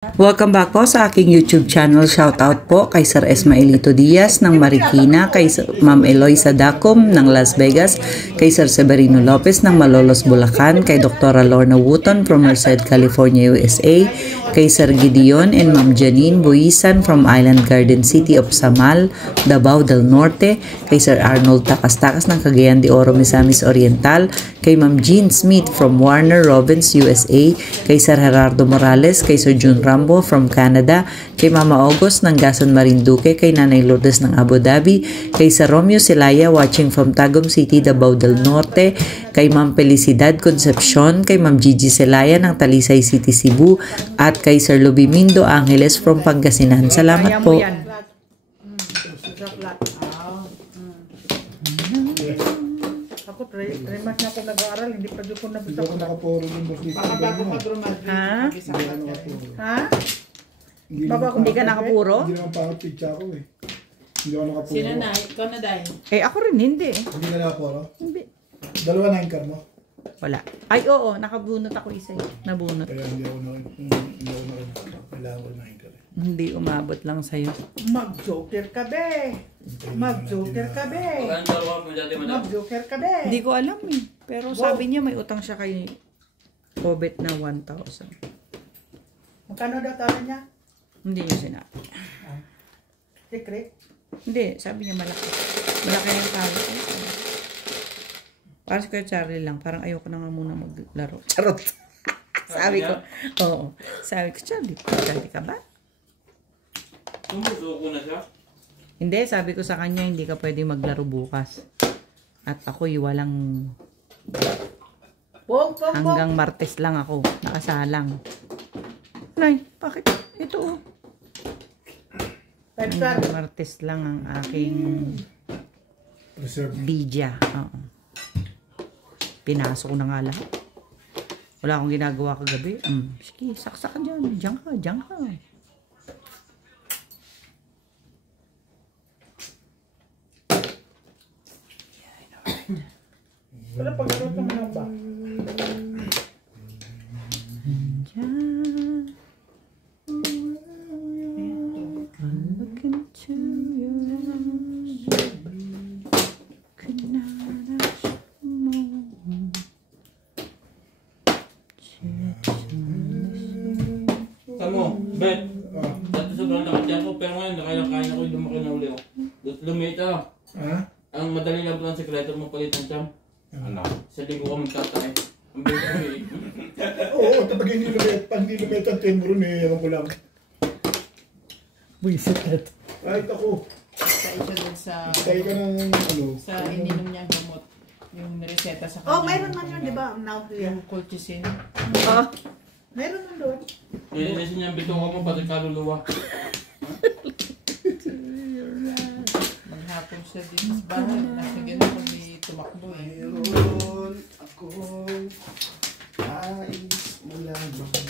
Welcome back po sa aking YouTube channel. Shoutout po kay Sir Esmaelito Diaz ng Marikina, kay Ma'am Eloisa Dacom ng Las Vegas, kay Sir Severino Lopez ng Malolos, Bulacan, kay Dr. Lorna Wooton from Merced, California, USA, kay Sir Gideon and Ma'am Janine Buisan from Island Garden City of Samal, Davao del Norte, kay Sir Arnold Takas-Takas ng Cagayan de Oro, Misamis Oriental, kay Ma'am Jean Smith from Warner Robins, USA, kay Sir Gerardo Morales, kay Sir Jun Rambo from Canada, kay Mama August ng Gason Marinduque, kay Nanay Lourdes ng Abu Dhabi, kay Sir Romeo Silaya watching from Tagum City, Davao del Norte, kay Ma'am Felicidad Concepcion, kay Ma'am Gigi Silaya ng Talisay City, Cebu, at kay Sir Lubimindo Angeles from Pangasinan. Salamat po. Ako, 3 months na ako nag-aaral, hindi pa doon ko nabisa. Hindi ako nakapuro yung boss dito. Baka bago mag-graduate. Ha? Ha? Baba kung hindi ka nakapuro? Hindi naman pangat pizza ako eh. Hindi ako nakapuro. Sino na? Ikaw na dahil. Eh ako rin hindi. Hindi ka nakapuro? Hindi. Dalawa na yung car mo? Wala. Ay oo, nakabunot ako isa eh. Nabunot. Kaya hindi ako kailangan ko na yung car. Hindi umabot lang sa'yo. Mag-joker ka be! Mag-joker ka be! Mag-joker ka be! Hindi ko alam eh. Pero sabi niya may utang siya kay Obet na 1,000. Magkano daw tala niya? Hindi niya sinabi. Secret? Hindi, sabi niya malaki. Malaki yung talo. Para sa Charlie lang, parang ayoko na nga muna maglaro. Charot. Sabi ko, oo. Sabi ko, Charlie ka ba? Tumuso ko na siya? Hindi, sabi ko sa kanya, hindi ka pwede maglaro bukas. At ako'y walang... Hanggang Martes lang ako, nakasalang. Nay, bakit? Ito oh. Hanggang Martes lang ang aking bidya. Oo. Pinasok ko na nga lahat. Wala akong ginagawa kagabi. Sige, saksak ka dyan. Diyan ka. Wala pag-aaral ka mo ba? Look into your eyes. Could not ask more. Tamo, Bet. Dati sobrang lakad ako, pero ngayon nakaya-kaya ko yung lumaki na uli. Lumita. Ha? Ang madali lang po ng sekreto mo palit ng tiyam. Ano? Sa linggo ka magtatay. Ang bilis ko eh. Oo, pag hindi lumit ang timbre eh, ewan ko lang. Buisit ka. Kahit ako, Sa isa dun sa... tayo ka ng ano. Sa ininom niyang gamot. Yung nireseta sa kanya. Oh, mayroon man yun, di ba? Now, Yung colchicine. mayroon man doon. Nililisin niya ang bituka mo pati kaluluwa. Maghapon siya dito sa bahay. Nasa ganun kung may tumakbo eh. Mayroon akong ayos mula doon.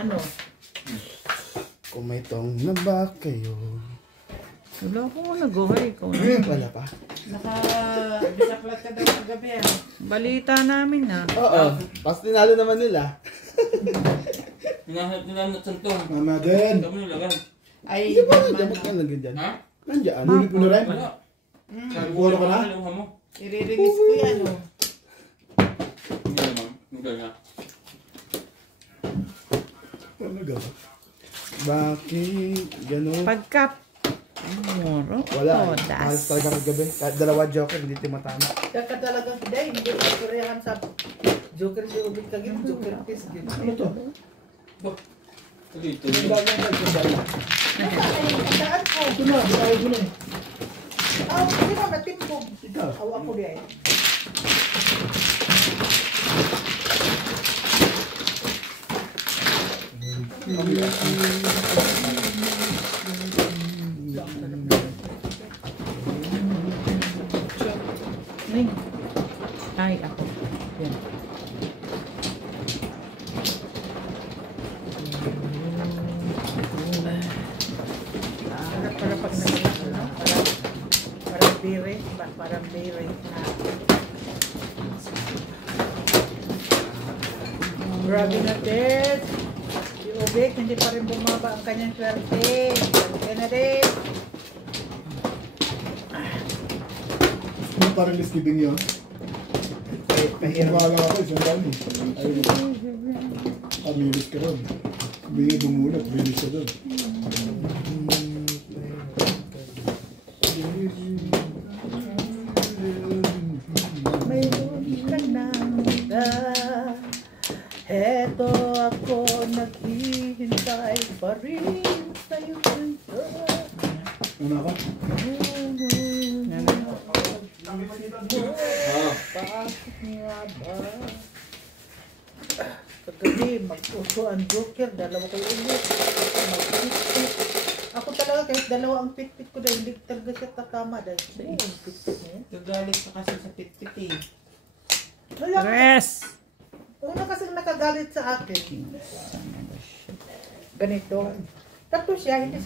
Ano? Kung may tong na ba kayo? Wala akong nag-uhay. Ikaw na. Wala pa. Naka-bisaklat ka daw kagabi ah. Balita namin ha. Oo, pas tinalo naman nila. Hinahanap santong. Mama din. Kami nilagan. Hindi Ay, ba man, dapat ka lagyan dyan? Ha? Nandiyan, ulit mo na rin. Wala. Puro ka na? Iluha mo. I-release ko yan, oh. Hindi naman. Hindi nga. Talaga ba? Bakit? Ganun? Pagkap. Moro. Wala. Todas. Halos talaga kagabi. Kahit dalawa joker, hindi timatama. Kaya ka talaga, hindi ko korehan sa joker si Ubit Kagin, joker piece. Ano to? Dito. Ang bagay na ito ba? Saan ko? Ito na, ayaw ko na eh. Hindi mo natimbog. Ikaw. Awa ko di ay. Ay, ako. Yan. Para pag nag-ano, parang bire, parang bire na. Grabe na, Ted. Vic, hindi pa rin bumaba ang kanyang swerte. Swerte na rin. Ano parang liskibing yun? Wala ako, isang dami. Ayun. Amilis ka ron. Bigay bumulat, bilis ka doon. Mayroon ka nang da. Eto ako naghihintay pa rin sa'yo ganda. Ano ako? Bakit nga ba? Kagabi, mag-uso ang joker, dalawa kayo ulit. Mag-pitpit. Ako talaga kahit dalawa ang pitpit ko dahil hindi talaga siya tatama dahil sa iyo ang pitpit niya. Nagalit ka kasi sa pitpit eh. Yes! Una kasi nakagalit sa akin. Ganito. Tatlo siya, hindi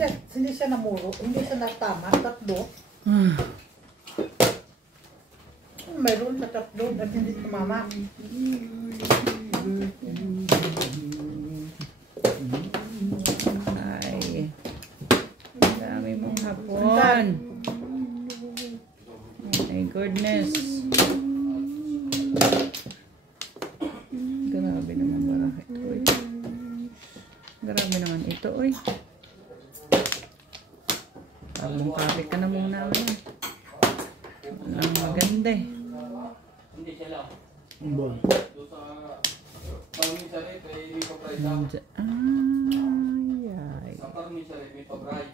siya namuro, hindi siya natama, tatlo. Mayroon sa tatlo at hindi tumama. Ay, ang dami mong hapon. My goodness. Grabe naman barakit ko. Grabe naman ito, oy. Tabong kape ka na muna. Walang maganda eh. Hindi siya lang. Ang buwan. Doon sa Parmisaret, may pa-fry daw. Ay, ay. Sa Parmisaret, may pa-fry.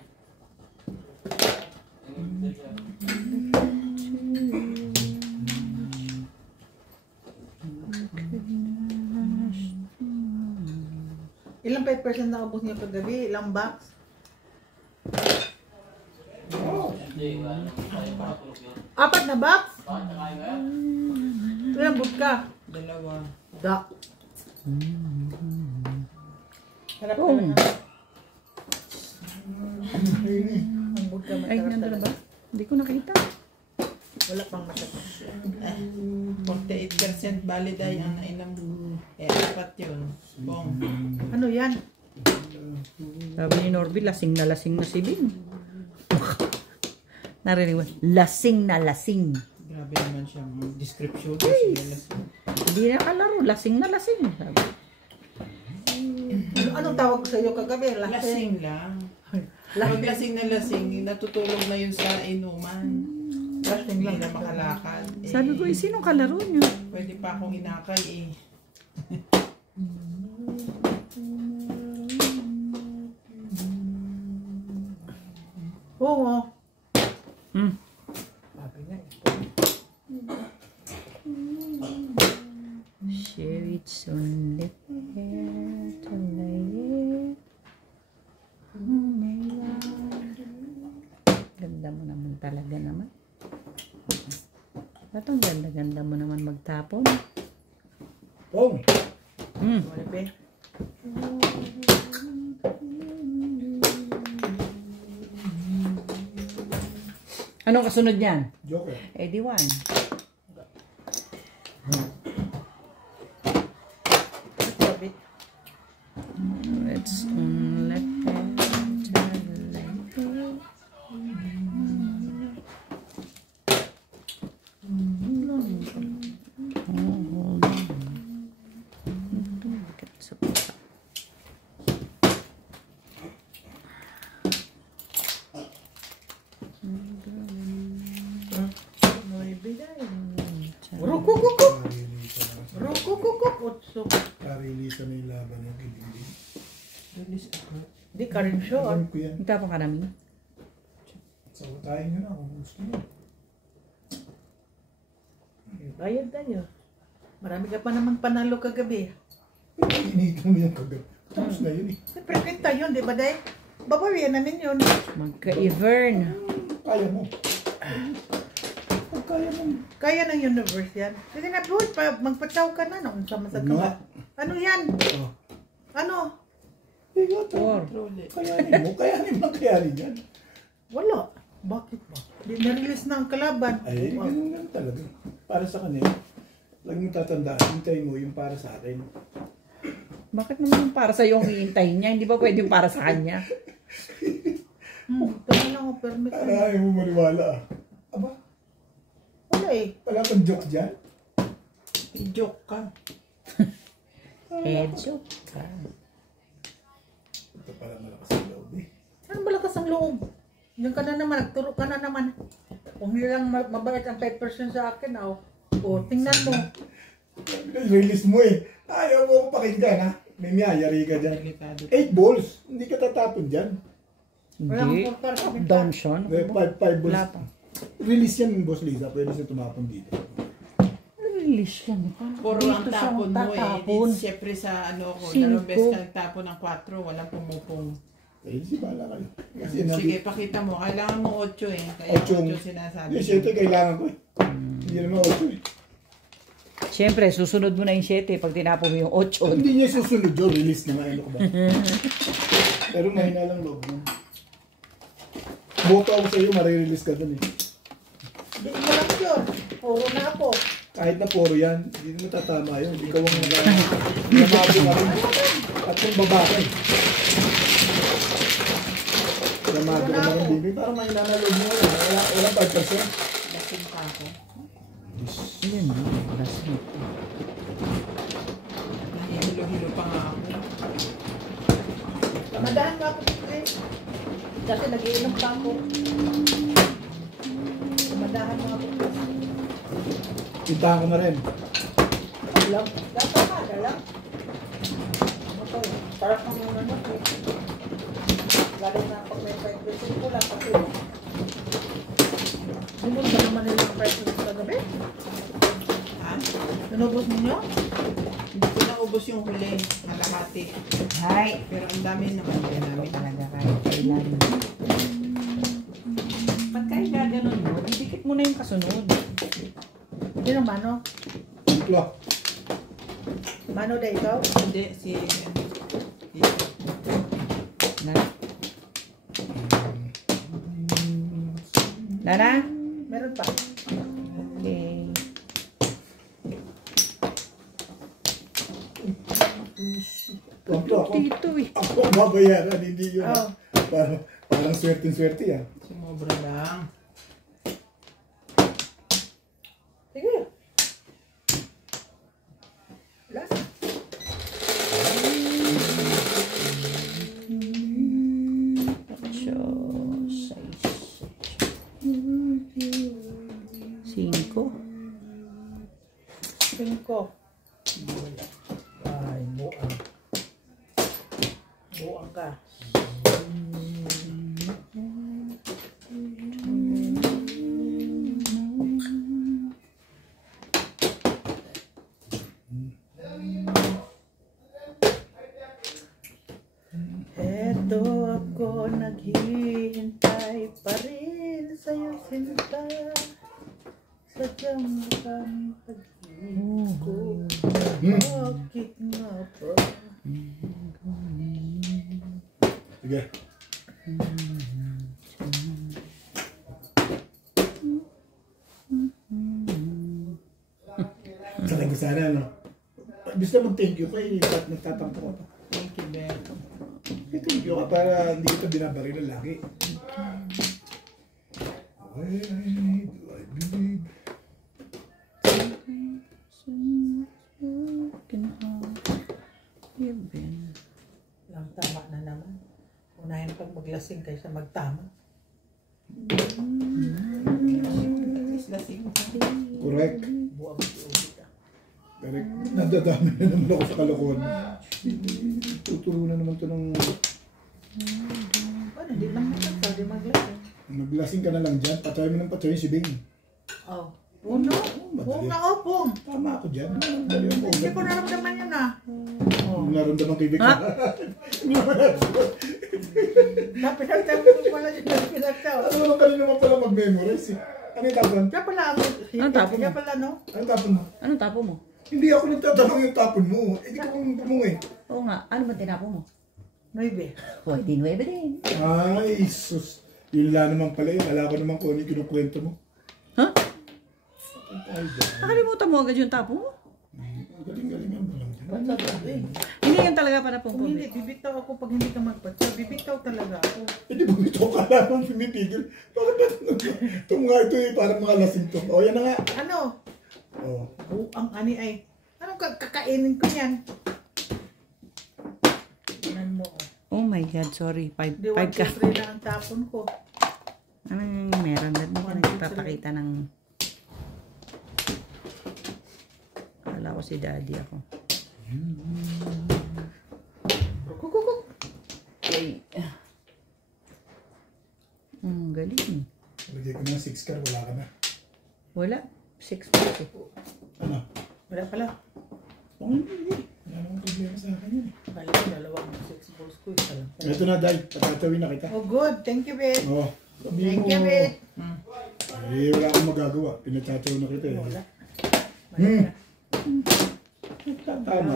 Ilang 5% na ubos niya kagabi? Ilang box? Hindi, tayo pakatulog yun. 4 na box? Bakit nakain mo yan? Ilang vodka? Dalawa. Da. Harap ka Oh. na. Ang vodka Ay, masarap nandun na talaga. ba? Hindi ko nakita. Wala pang masarap. 48% valid ay ang nainom. Apat yun. Pong. Ano yan? Sabi ni Norby, lasing na si Bin. Narinig mo, lasing na lasing. Grabe naman siya. Description. Hindi na kalaro, lasing na lasing. Sabi. Anong tawag ko sa iyo kagabi? Lasing lang. Pag lasing na lasing, natutulog na yun sa inuman. Lasing Hindi lang. na makalakad. Sabi ko, sinong kalaro niyo? Pwede pa akong inakay eh. Oo. Hmm. Sabi nga eh. Share it soon, let it to lay it. Ganda mo naman talaga naman. Ba't ang ganda-ganda mo naman magtapon? Pong! Hmm. Bebe. Anong kasunod niyan? Joker. Eh, di one. Sabi. Let's let it like it. Hold on. Bakit sa pusa? May biday. Rukukukuk. Rukukukuk. Utso. Karilisan na yung laban ng kilindi. Release ako. Di ka rin sure. Alam ko yan. Magtapon ka namin. Sabotahin nyo na kung gusto nyo. Bayad tayo. Marami ka pa namang panalo kagabi. Iniitan mo yung kagad. Tapos na yun eh. Siyempre kita yun, di ba day? Babawian namin yun. Magka-Ivern. Kaya mo. Pag kaya mo. Kaya ng universe yan. Kasi nga, Lord, magpataw ka na. Naun sa masag ka Ano? ba? Ano yan? Oh. Ano? Ikaw to. Or, Kayanin mo. Kayanin mo. Kayanin yan. Wala. Bakit ba? Di na-release na ang kalaban. Ay, ganun talaga. Para sa kanila. Lagi mo tatandaan. Hintayin mo yung para sa akin. Bakit naman para sa'yo ang hihintayin niya? Hindi ba pwede yung para sa kanya? Ito na lang ako, permit ko. Ayaw mo maniwala ah. Aba, Wala eh. wala kang joke dyan? I-joke ka. Joke ka. Ito pala malakas ang loob eh. Ano malakas ang loob? Yan ka na naman, nagturo ka na naman. Kung nilang mabait ang 5% sa akin, tingnan mo. Release mo eh. Ayaw mo akong pakinggan ha. May yari ka dyan. Delikado. 8 balls. Hindi ka tatapon dyan. Hindi. Up down siya. 5 balls. Wala pa. Release yan, Boss Liza. Pwede siya tumapon dito. Release yan. Puro ang tapon mo eh. Siyempre sa ano ko, dalawang beses ka nagtapon ng 4, walang pumupong. Eh, si bala kayo. Kasi Sige, pakita mo. Kailangan mo 8 eh. Kaya 8 sinasabi. Yung 7 kailangan ko eh. Hindi naman 8 eh. Siyempre, susunod mo na yung 7 pag tinapon mo yung 8. Hindi niya susunod yun. Release naman. Ano ko ba? Pero mahina lang loob mo. Boto ako sa'yo, marirelease ka dun eh. Hindi mo lang yun. Puro na ako. Kahit na puro yan, hindi mo tatama yun. Ikaw ang namado ka rin. At yung babae. Namado ka na rin, baby. Parang mahina na loob mo. Walang 5%. Lasing pa ako. Yan, lasing. Hilo-hilo pa nga ako. Tamadahan mo ako, Chris. Kasi nagiinom pa ako. Tamadahan mo ako, Chris. Tintahan ko na rin. Alam, dapat ka, alam. Sarap ng mga ano. Lalo na pag may 5% ko lang kasi. Nubos ba naman nila ang 5% sa gabi? Ha? Nunubos ninyo? Hindi ko naubos yung huli. Malakati. Hi. Pero ang dami naman kaya namin. Talaga kahit kailan. Pagka gaganon mo, didikit mo na yung kasunod. Hindi ng mano. Clock. Mano na ikaw? Hindi, si... Na? Nana? Meron pa. Okay. Clock. Dito eh. Ako ang babayaran, hindi yun. Oh. Parang swerte-swerte yan. Sumobra lang. Sige. Last. Cinco. 5. Ay, buang. Buang ka. Eto ako naghihintay pa rin sa'yo sinta. Sadyang mukhang pag-ibig ko. Bakit nga ba? Sige. Sanay ko sana, ano? Gusto mag-thank you kay nagtatampo ko to. Thank you, Ben. Thank you ka para hindi kita binabaril na lagi. Why do I believe? Lang tama na naman. Unahin pag maglasing kaysa magtama. Lasing. Correct. Buwag si Ubi ka. Correct. Nadadami na naman ako sa kalokohan. Tuturo na naman ito ng... Ano, hindi lang maglasing. Hindi maglasing. Maglasing ka na lang dyan. Patay mo ng patay si Bing. Oh. Puno. Buong na opong. Tama ako dyan. Dali ako. Hindi ko naramdaman yun ah. Naramdaman kay Vic. Napinagtaw ko pala yun. Napinagtaw. Ano naman ka naman pala mag-memorize eh. Ano yung tapon? Kaya pala ako. Ano tapon mo? Kaya pala no? Ano tapon mo? Anong tapo mo? Hindi ako nagtatanong yung tapon mo. Hindi ko kung bumung eh. Oo nga. Ano ba tinapo mo? 9. O, di 9 din. Ay, sus. Yun lang naman pala yun. Alam ko naman kung ano yung kinukwento mo. Ha? Ay, dyan. Nakalimutan mo agad yung tapo mo? Galing-galing yan. Walang dyan. Matsa eh. Hindi yan talaga para pong Kung hindi, bibitaw ako pag hindi ka magpatsa. Bibitaw talaga ako. Hindi mo ito ka naman pinipigil. Bakit ba ito nga ito eh, parang mga lasing to. O, yan na nga. Ano? O, Ang ani ay, anong kakainin ko yan? Tingnan mo. Oh my God, sorry. 5 Di 1, ka. 2, 3 na ang tapon ko. Anong meron? Ba't mo ka nagpapakita ng... Akala ko si daddy ako. Kukukuk. Ay. Galing. lagay ko na 6 car, wala ka na. Wala. 6 pesos. Ano? Wala pala. Hindi. Wala namang problema sa akin yun. Kala ko dalawang 6 balls ko. Isa lang. Ito na, Day. Pagkatawin na kita. Oh, good. Thank you, babe. Oo. Thank you, babe. Eh, wala akong magagawa. Pinagtataw na kita eh. Wala.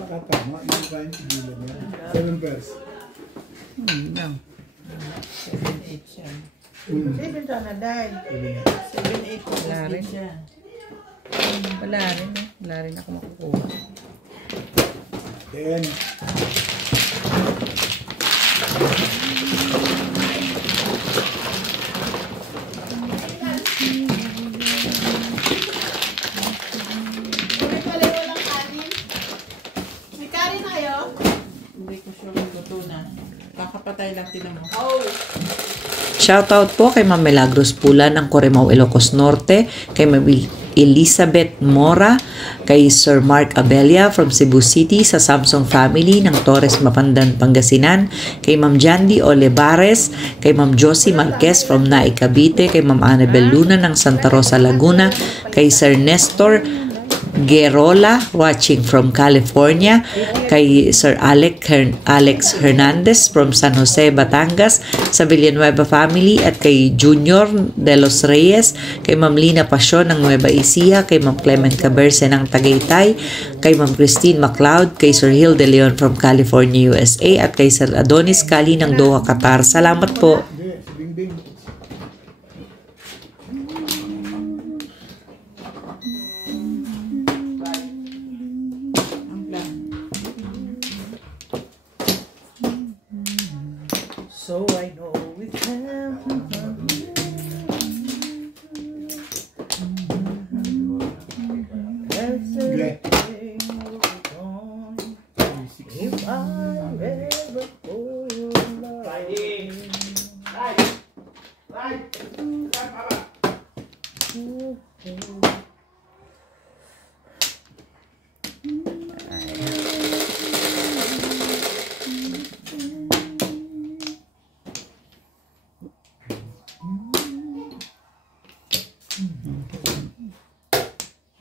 Tatama. Hindi kayang tigilan niya. 7 pairs. Lang. 7-8 siya. 7 sana, dahil. 7-8 plus Wala din rin. siya. Wala rin eh. Wala rin ako makukuha. 10. Hindi ko sure kung luto na. Kakapatay lang, tinan mo. Shoutout po kay Ma'am Milagros Pula ng Corimao, Ilocos Norte, kay Ma'am Elizabeth Mora, kay Sir Mark Abella from Cebu City, sa Samsung family ng Torres Mapandan, Pangasinan, kay Ma'am Jandy Olivares, kay Ma'am Josie Marquez from Naik, Cavite, kay Ma'am Annabel Luna ng Santa Rosa, Laguna, kay Sir Nestor Gerola watching from California, kay Sir Alex Hernandez from San Jose, Batangas, sa Villanueva family, at kay Junior de los Reyes, kay Ma'am Lina Pasyon ng Nueva Ecija, kay Ma'am Clement Caberce ng Tagaytay, kay Ma'am Christine MacLeod, kay Sir Hill de Leon from California, USA, at kay Sir Adonis Cali ng Doha, Qatar. Salamat po. Hindi, si Bingbing. So I know it's time. Okay. If I ever fall in love.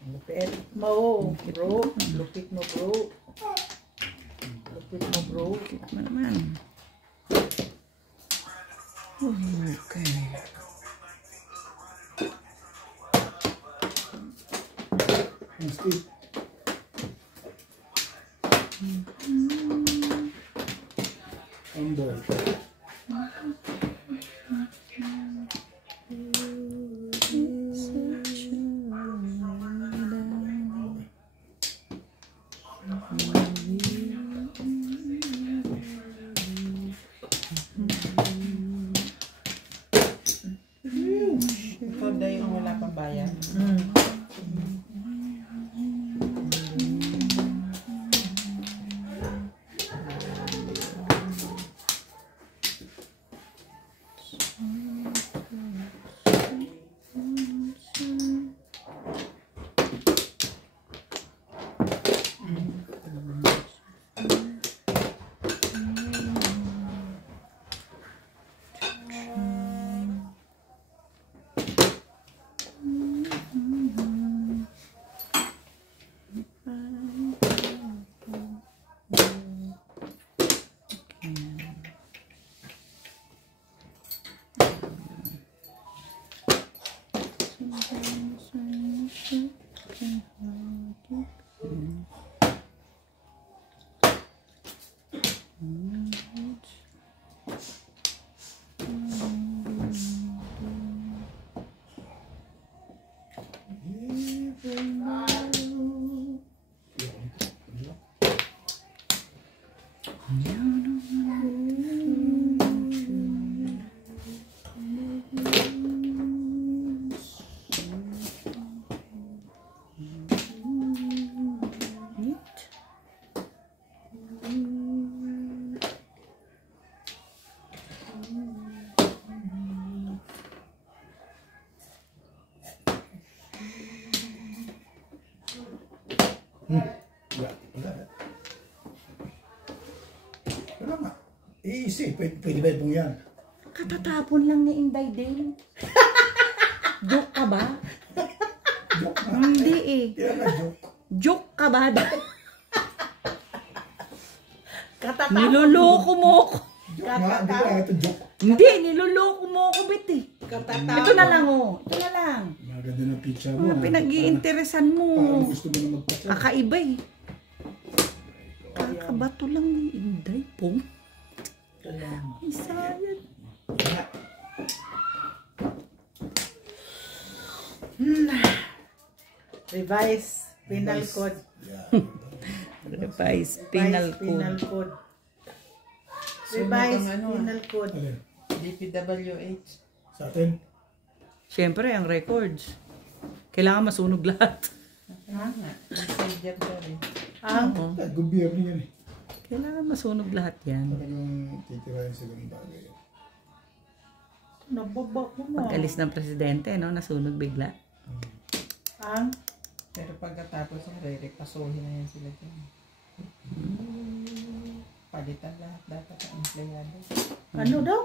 Lupit mo, bro. Lupit mo, bro. Lupit mo, bro. Ano naman? Okay. Ang steep. Ang ball. Ito dahil yung wala pang bayan. Wala. Wala nga. Easy. Pwede ba yung yan? Katatapon lang ni Inday din. Joke ka ba? Joke nga. Hindi eh. Kaya nga joke. Joke ka ba? Katatapon. Niloloko mo ako. Joke nga. Hindi ka ito joke. Hindi, niloloko mo ako, Bet eh. Katatapon. Ito na lang oh. Ito na lang. Maganda ng picture mo. Mga pinag-iinteresan mo. Parang gusto mo na magpatsa. Kakaiba eh. Kakabato lang ni Inday po. Ay, sayang. Revise penal code. Revise penal Penal code. code. Sunod Revise ang ano, penal code. Alin? DPWH. Sa atin? Siyempre, ang records. Kailangan masunog lahat. Inside job daw eh. Oo. Gobyerno yan eh. Kailangan masunog lahat yan. Talagang titirahin sa ganun bagay. Nababa ko na. Pag-alis ng presidente, no? Nasunog bigla. Ang Pero pagkatapos ng re-repasuhin na yan sila dyan. Palitan lahat dapat ang empleyado. ano daw?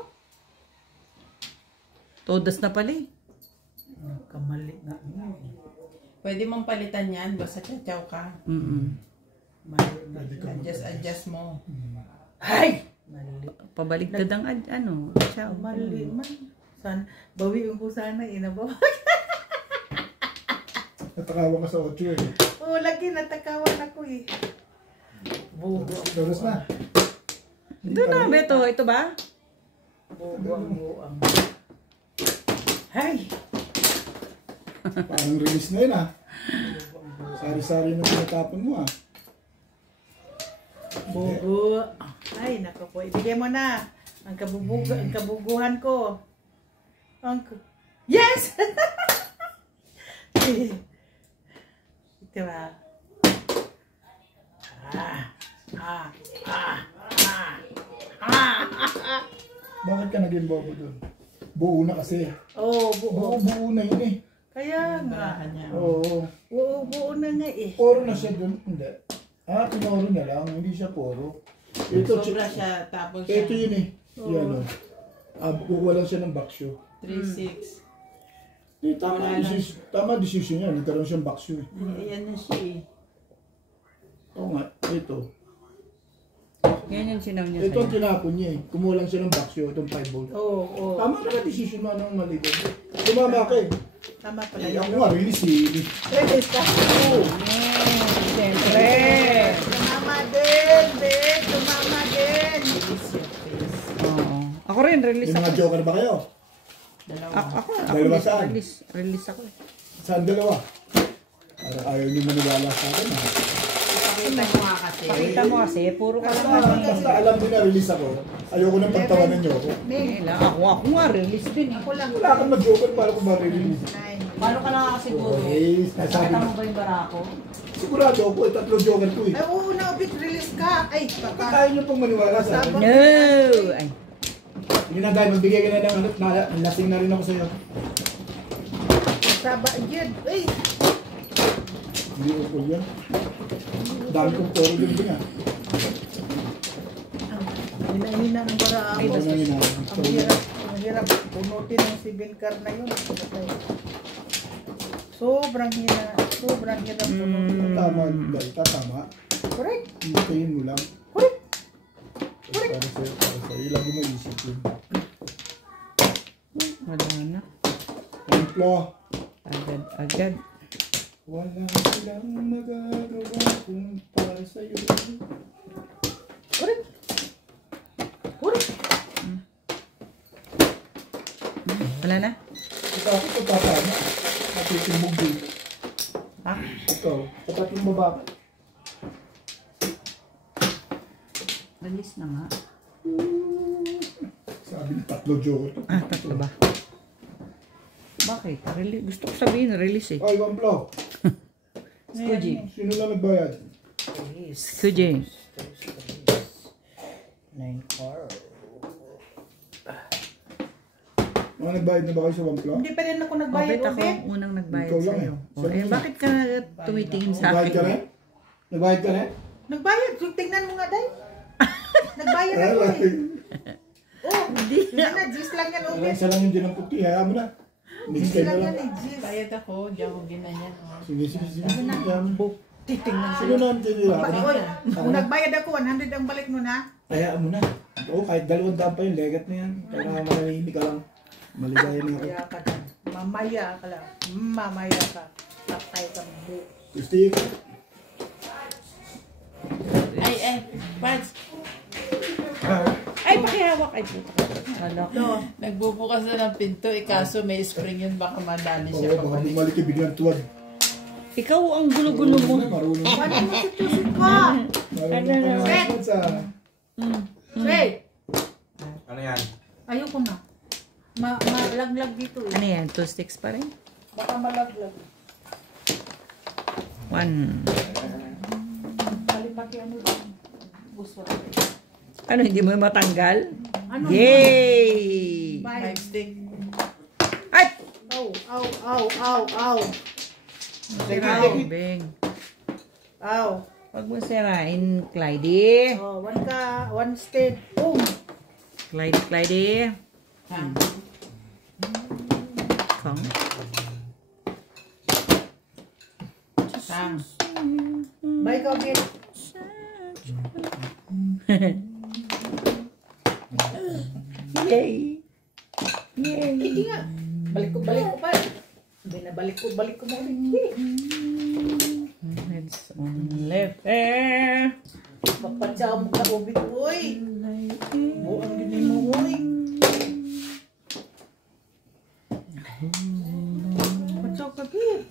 Todas na pala eh. Kamali nga. Pwede mong palitan yan, basta tsatsaw ka. Mali nga. Adjust mo. Ay! Mali. Pabaliktad ang ano. Ciao. Mali man. Bawiin ko sana inabaw. Natakawa ka sa 8 eh. Oo, lagi natakawan ako eh. Bugo. Doros na. Ito na, Beto. Ito ba? Bugo ang buang. Ay! Parang release na yun ah. Sari-sari na pinatapon mo ah. Bugo. Ay, naku po. Ibigay mo na. Ang kabuguhan ko. Yes! Ito ba? Bakit ka naging bobo doon? Buo na kasi. Oo, buo. Buo na yun eh. Kaya nga. Barahan niya. Oo. Buo na nga eh. Poro na siya doon. Hindi. Pinoro na lang. Hindi siya poro. Ito, Sobra siya, tapos siya. ito yun eh. Yan o. Kukuha lang siya ng baksyo. 3-6. Tama decision niya. Nagkaroon siyang baksyo eh. Ayan na siya eh. Oo nga. Ito. Yan yung sinaw niya Ito ang sa'yo. tinapon niya eh. Kumuha lang siya ng baksyo. Itong 5 volt. Oo, oo. Tama na ka-decision mo. Anong mali ko? Tumama ka eh. Tama pala Ay, yun. ako nga, release eh. Release ka. Oo. Siyempre. Tumama din, Ben. Tumama din. Oo. Ako rin, release May ako. mga joker ba kayo? Ako Dalawa saan? Release ako eh. Saan dalawa? Parang ayaw niyo maniwala sa akin. Pakita mo nga kasi. Pakita mo kasi, puro ka lang. Basta alam din na release ako. Ayoko nang pagtawanan niyo ako. Ako nga, release din. Ako lang. Wala kang mag-joker para kung ma-release. Paano ka nakakasiguro? Okay, nasabi Nakita mo ba yung barako? sigurado ako, tatlong joker ko eh. Ay, oo na, Bit. Release ka. Ay, Ba't baka. kaya niyo pong maniwala sa akin? No! Ay. Hindi na guys, magbigay ka na ng lasing na rin ako sa'yo. Saba, yun. Ay, Hindi ko po yan. Dami kong toro din din ah. hinahina ng bara ako. Ito na yun ah. Ang hirap punutin ng si Ben Car na yun. Sobrang hirap punutin. Tama, dahil tama. Correct. Hintayin mo lang. Correct. Para sa'yo. Lagi mo isip yun. Wala na. Templo. Agad. Wala silang magagawa kung para sa'yo. Correct. Correct. Wala na? Ito ako ito tatama. At yung bugdi. Ha? Ito. Tatlong babae. Release na nga. Sabi ng tatlo joker. Tatlo ba? Bakit? Gusto ko sabihin, release eh. Ay, one block. Skuji. Sino lang nagbayad? Skuji. 9 car. Mga nagbayad na ba kayo sa one block? Hindi pa rin ako nagbayad, Bakit ako Obet. ang unang nagbayad Ikaw lang sa'yo? eh. O, bakit ka tumitingin sa Nagbayad ka akin? rin? Nagbayad ka na? Nagbayad. So, tingnan mo nga, day. Nagbayad ako eh. Oh, hindi na. Gis lang yan, Wala, Obet. isa lang yung din ang puti. Hayaan mo na. Next Gis time lang na yan lang. eh, gis. Bayad ako, di ako ginanyan. Oh. Sige. Hayaan mo. Titingnan Sino na ang tinira? Oy, kung nagbayad ako, 100 ang balik mo na. Hayaan mo na. Oo, kahit 200 pa yung legat na yan. Kaya mananahimik ka lang. Maligaya na ako. Mamaya ka lang. Mamaya ka lang. Mamaya ka. Patay ka mo. Gusti. Ay, Parts. Ay, pakihawak. Ay, puta. Hala ko. Nagbubukas na ng pinto, kaso may spring yun, baka madali siya. Oo, baka bumalik yung biglang tuwag. Ikaw ang gulo-gulo mo. Marunong. Paano mo situsin ko? Marunong ka na sa... Hey! Ano yan? Ayoko na. Malaglag dito eh. Ano yan? 2 sticks pa rin? Baka malaglag. 1. Kalipaki ano ba? Gusto. Ano, hindi mo matanggal? Ano? Yay! 5 stick. At! Ow. Siraw, Beng. Ow. Huwag mo sirain, Clyde. Oh, one step. Boom. Clyde. Ha? Kang. Tang. Bye ka, Obet. Yay! Hindi nga. Balik ko pa. Binabalik ko mo ulit. It's on left air. Papadyaw mo ka, Obet, uy. Buang din mo, uy. Padyaw ka, Obet.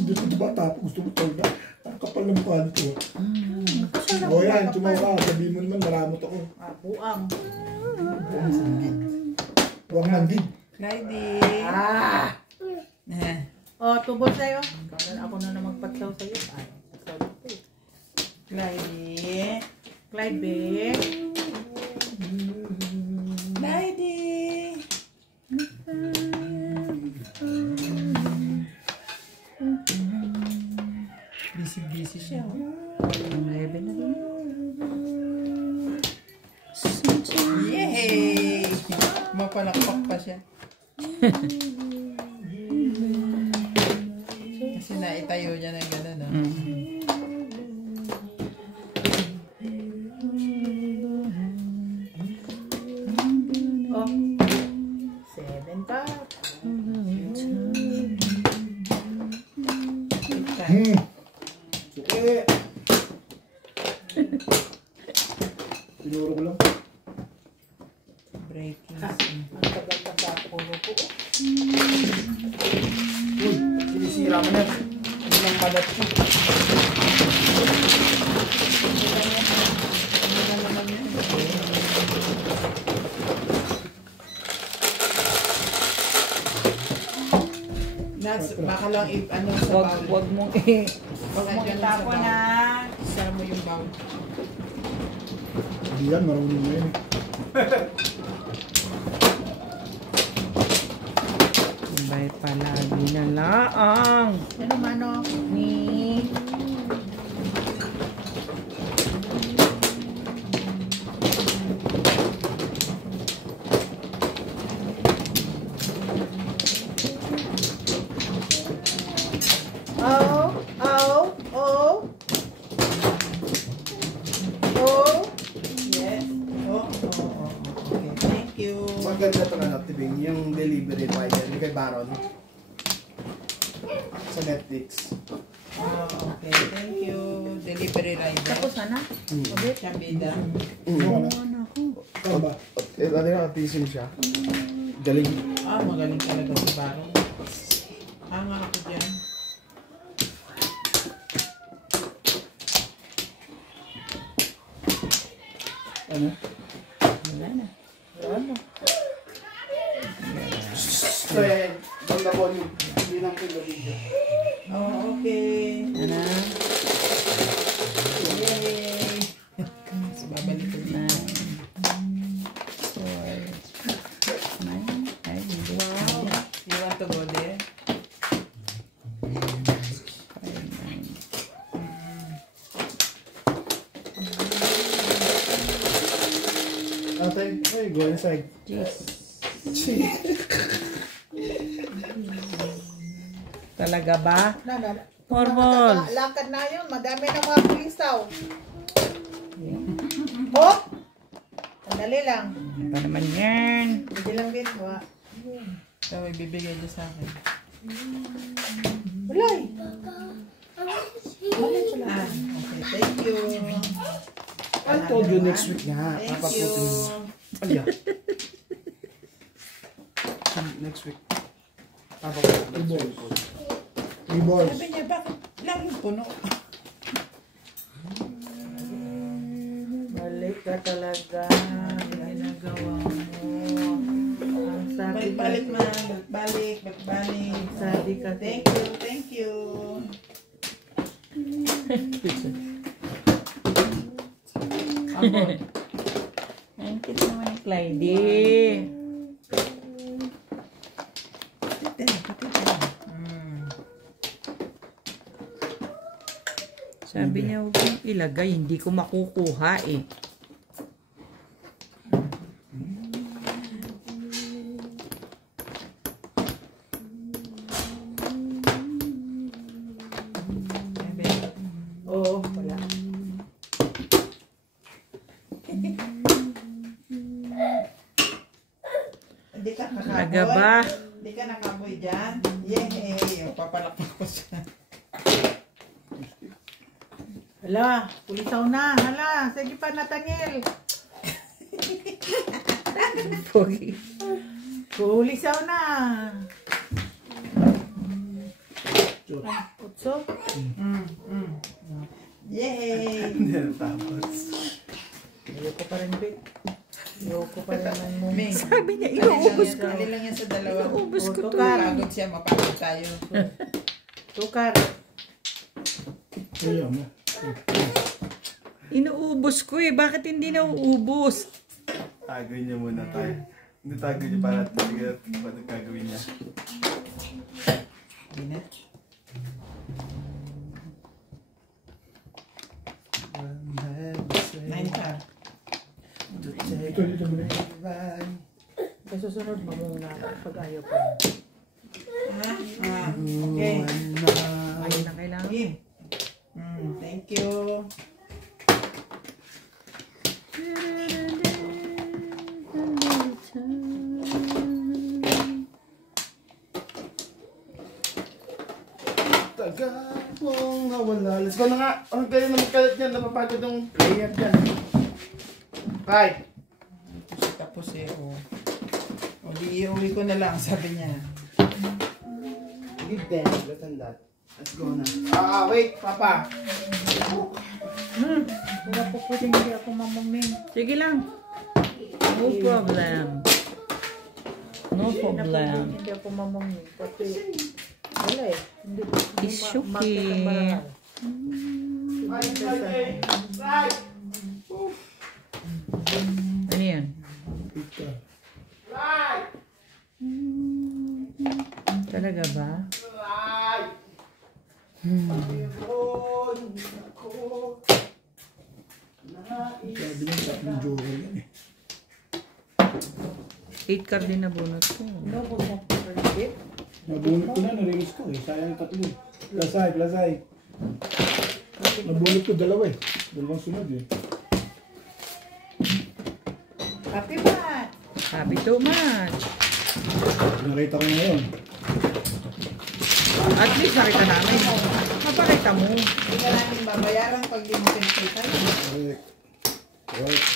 Hindi ko ba tapos gusto ko tawag na. Ang kapal ng mukha nito. O yan, tumawa ka. Sabihin mo naman, maramot ako. Buang. Buwang sanggit. Buwang nanggit. Clyde. Oh, tubos sa'yo. Ako na naman patsaw sa'yo. Ay, patsaw dito eh. Clyde. Clyde, babe. Clyde. Busy siya. Ang 11 na rin. Yay! Mapalakpak pa siya. Kasi naitayo niya ng gano'n, no? Oh. 7 pa. Suki! Tinuro ko lang. Breaking. Ang tagal pa sa puno ko. Uy, sinisira mo na. Hindi lang kalat ko. Baka lang ano sa bowl. Huwag mong i... Huwag mong itapon na. Sara mo yung bowl. Hindi yan, marunong na yun. Bay palagi na laang. Ano mano? Ni... Yes. Okay. Thank you. Maganda ito na Tibing, yung delivery rider ni kay Baron sa Netflix. Okay. Thank you. Delivery rider. Tapos na? Obet. Shabida. Ano ba? Ano yung artisan siya? Galing. Magaling talaga si Baron. Hanga ako dyan. Ano? Wala na. So, ganda po yung hindi lang po yung video. Oh, okay. Ano? Yay! Mas babalik ko na. 9, 4, 9, 5, Wow. You want to go there? 5, 9. go inside. Talaga ba? Formal. Lakad na yun. Madami na mga kristaw. Oh! Sandali lang. Ano naman yan? Hindi lang din. So, may bibigay niya sa akin. Wala eh. Okay, thank you. I told you next week nga. Thank Papaputin you. mo. Alya. Next week. Papaputin mo. Balls. Sabi niya, bakit laging puno? Balik ka talaga. Ginagawa mo. Ang sabi Balik, balik. Sabi ka. Thank you. Ang cute naman ni Clyde. Sabi niya, huwag mong ilagay. Hindi ko makukuha eh. Oo, wala. Hindi ka nakaboy. Talaga ba? Hindi ka nakaboy dyan. Yay! Papalakpak ko siya. Hala, pulisaw na. Hala, sige pa Nathaniel. Pogi. Pulisaw na. Utso? Yay! Hindi na tapos. Ayoko pa rin, Vic. Ayoko pa rin mo. Ming, Sabi niya, inuubos ko. Dali lang yan sa dalawa. Inuubos ko to. Pagod siya, mapagod tayo. Tukar. Kaya mo. Inuubos ko eh. Bakit hindi nauubos? Tagoy niya muna tayo. Hindi tagoy niya para tigil paano gagawin niya. Hindi na. Nine ka. Ito mo na. Kaya susunod mo muna pag ayaw pa. Okay. Ayun na kailangan. Game. Thank you. Taga mong nawala. Let's go na nga. Ang galing na magkalat niyan. Napapagod ng player dyan. Bye. Tapos eh, iuwi ko na lang, sabi niya. Give them. Let's and that. Let's go na. Wait, Papa. Wala po pwedeng hindi ako mamaming. Sige lang. No problem. No Hindi na problem. pwedeng hindi ako mamaming. Kasi wala eh. Hindi It's market ang okay. barangal. Ano yan? Talaga ba? Sabi niya, tatlong joker yan eh. 8 card din na bunot ko. No, huwag mo po rin. Nabunot ko na, narilis ko eh. Sayang tatlo eh. Plasay. Nabunot ko dalawa eh. Dalawang sunod eh. Happy man! Happy too much. Nakita ko ngayon. At least nakita namin. Mapakita mo. Hindi ka namin babayaran pag di mo pinakita. Correct. Correct.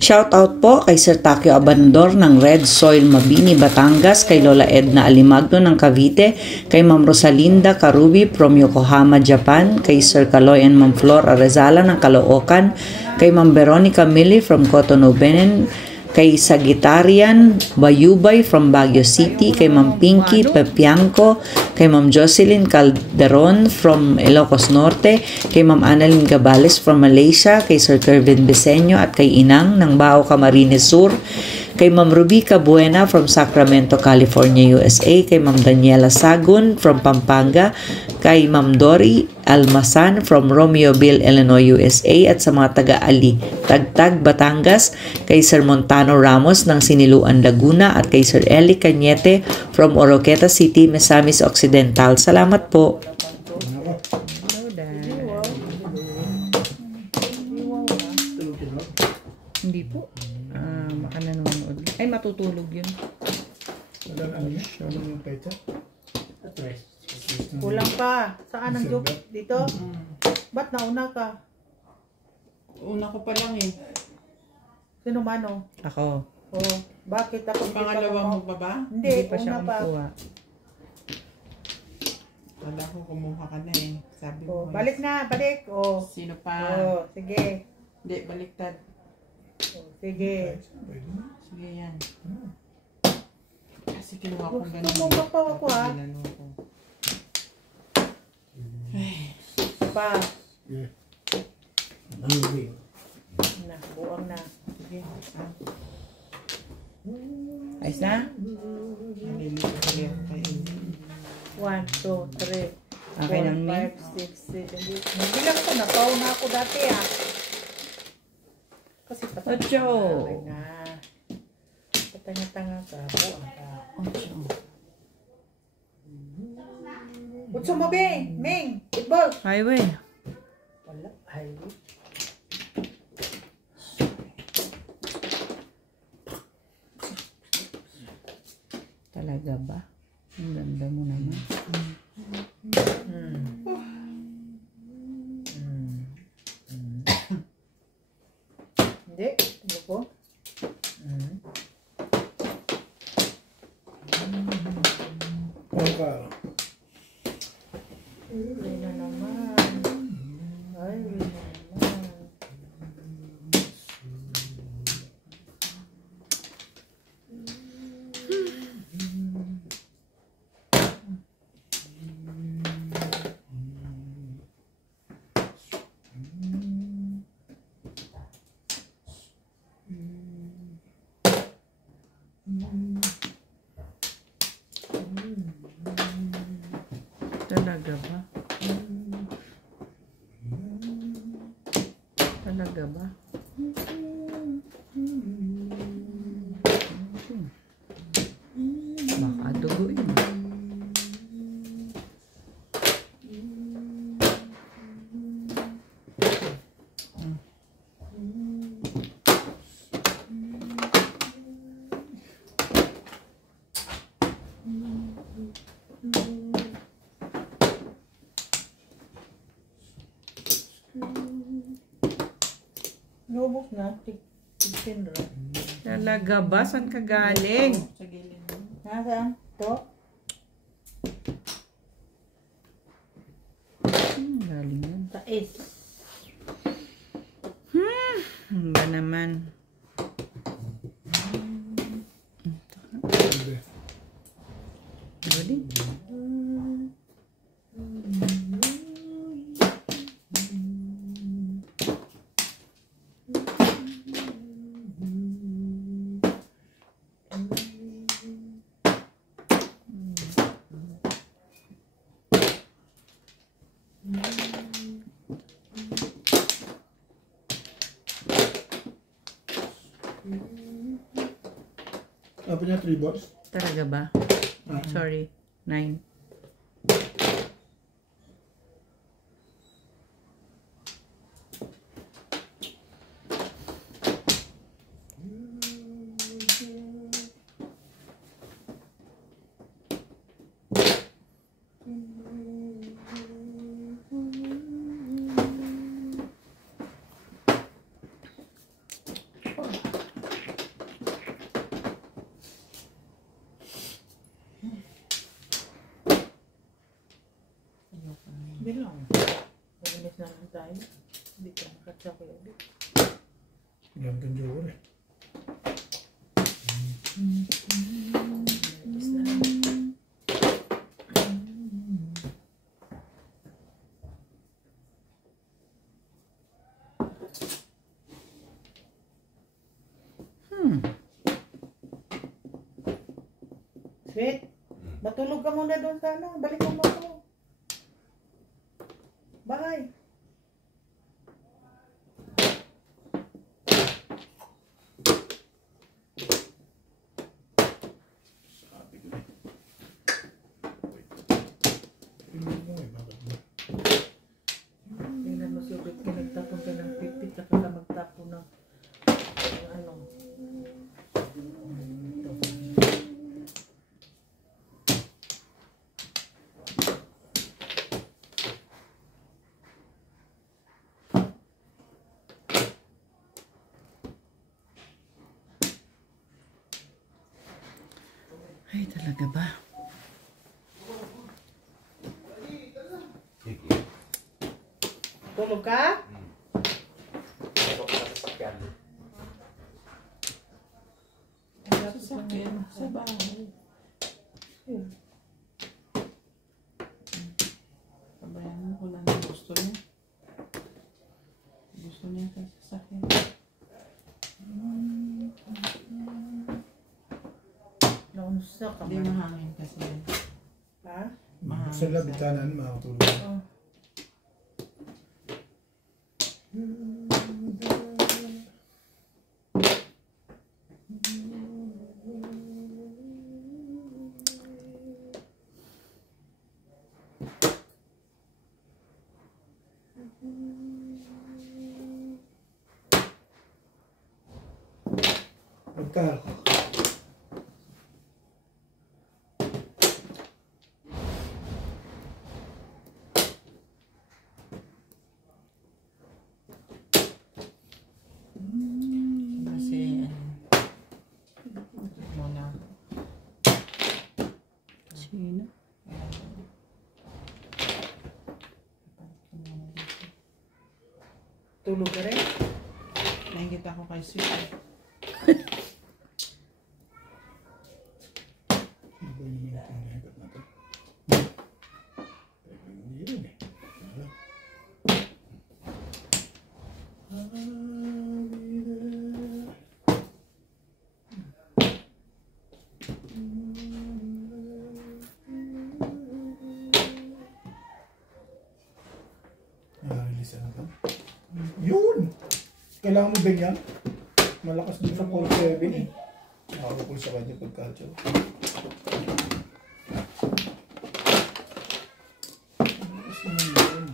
Shoutout po kay Sir Takio Abandor ng Red Soil Mabini, Batangas, kay Lola Edna Alimagno ng Cavite, kay Ma'am Rosalinda Karubi from Yokohama, Japan, kay Sir Kaloy and Ma'am Flor Arezala ng Caloocan, kay Ma'am Veronica Mili from Cotonou, Benin, kay Sagitarian Bayubay from Baguio City, kay Ma'am Pinky Pepianco, kay Ma'am Jocelyn Calderon from Ilocos Norte, kay Ma'am Annalyn Gabales from Malaysia, kay Sir Kervin Beseño at kay Inang ng Bao Camarines Sur, kay Ma'am Rubica Buena from Sacramento, California, USA, kay Ma'am Daniela Sagun from Pampanga, kay Ma'am Dory Almasan from Romeoville, Illinois, USA, at sa mga taga-Ali, Tagtag, Batangas, kay Sir Montano Ramos ng Siniluan, Laguna, at kay Sir Eli Cañete from Oroqueta City, Misamis Occidental. Salamat po. Hindi po. Baka nanonood. Ay, matutulog yun. Ano yun? Ano yung pecha? Kulang pa. Saan ang joke? Dito? Ba't nauna ka? Una ko pa lang eh. Sino mano? Ako. Oh, bakit ako? Pangalawa mo pa ba? Hindi, Hindi pa siya una pa. kumukuha. Wala ko kumuha ka na eh. Sabi Oh, mo. balik na, balik. Oh. Sino pa? Oh, sige. Hindi, baliktad. Oh, sige. Sige yan. Kasi kinuha ko ganun. Tumumbapaw ako ha. Ginano ko. Pa. Yeah. Na, buang na. Sige. Ayos na? Nalilito kali ako kayo. 1, 2, 3. Okay lang, 5, 6, 7, 8. Nabilang ko, napaw na ako dati ah. Kasi patay Ocho. na. Patay-tanga ka, buang ka. Utso mo, Bing! Ming! Football! Highway. Wala, highway. Talaga ba? Ang ganda mo naman. Hindi, ano po? Ano ka? Ay na naman. Ay na naman. Talaga ba? Talaga ba? Baka dugo yun. Nubok na, tigsin rin. Talaga ba? Saan ka galing? Sa gilid. Nasaan? To? Galing yan. Tais. Ang ba naman? Ready? Apa niya 3 balls? Talaga ba? Sorry. 9. Bilang. Nalinis na lang tayo. Hindi ka nakatsa ko yung Ganda yung joker eh. nalinis na lang. Bet, matulog ka muna doon sana. Balik mo ako. Bye. Tingnan mo si Ubit, nagtapon ka ng pipit, saka ka magtapon ng ano. Ay, talaga ba? Tulog ka? Sasakyan sa bahay. Pabayaan ko lang ang gusto niya. Gusto niya sa sasakyan. Naunsa ka Hindi man. mahangin kasi. Ha? Mahangin Sa labit kanan, makakatulog. Oh. Pagka, Kasi muna. Sino? Tulog ka rin? Nainggit ako kay Sweet. ano ba yung hinagat natin? Hindi rin eh. Release na ba? Yun! Kailangan mo ba yan? Malakas din sa 4-7 eh. Nakakapul sa kanya pagkatyo. Malakas naman yun.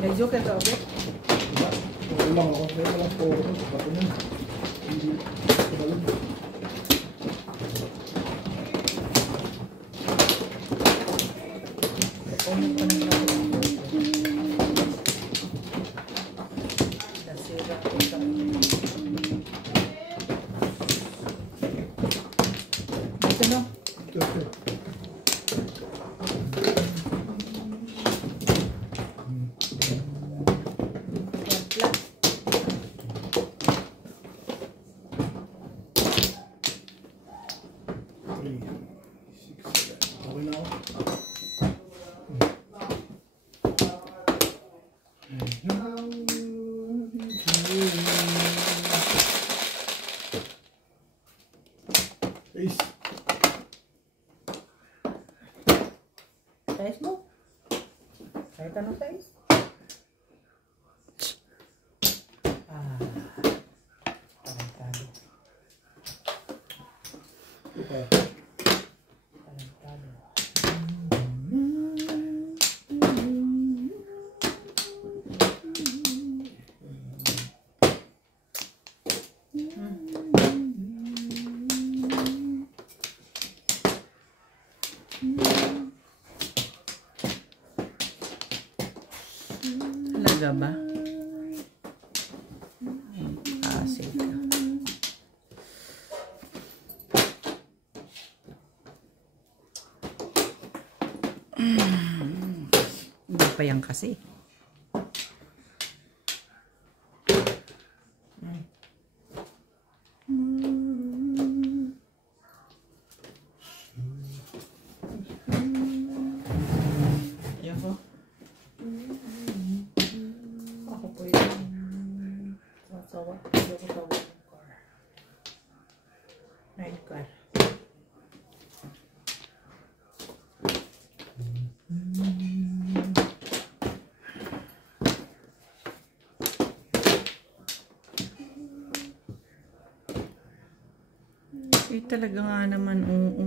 May joke ka, Ubit? Wala lang ako. Wala lang po ako. Bato na. Hindi. Kabalan. Kunin ko ng lahat. Nasira ko sa ito no? Ito, ito. Three, six, seven. Okay na ako. Ace. Size mo? Kahit anong size? Talentado. Okay. Talentado. Talaga ba? Asin ka. Hindi pa yan kasi. Yan po. Ako po yung sasawa. Hindi ako sawa ng car. 9 car. Eh, talaga nga naman, oo.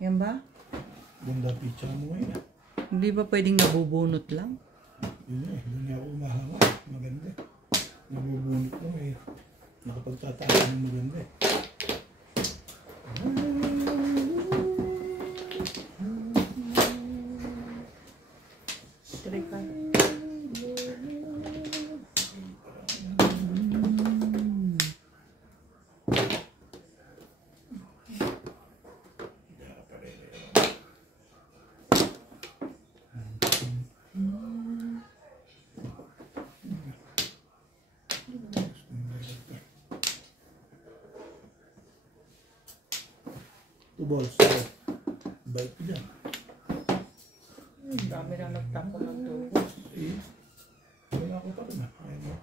Yan ba? Ganda picture mo ngayon. Hindi ba pwedeng nabubunot lang? Yun eh, hindi ako umahawa. Maganda. Nabubunot ko eh. Nakapagtatahan ng maganda eh. Three car. Two balls. Bait ko dyan. Ang dami na nagtapo ng tubos. Eh, wala ko pa rin ah. Ayan mo.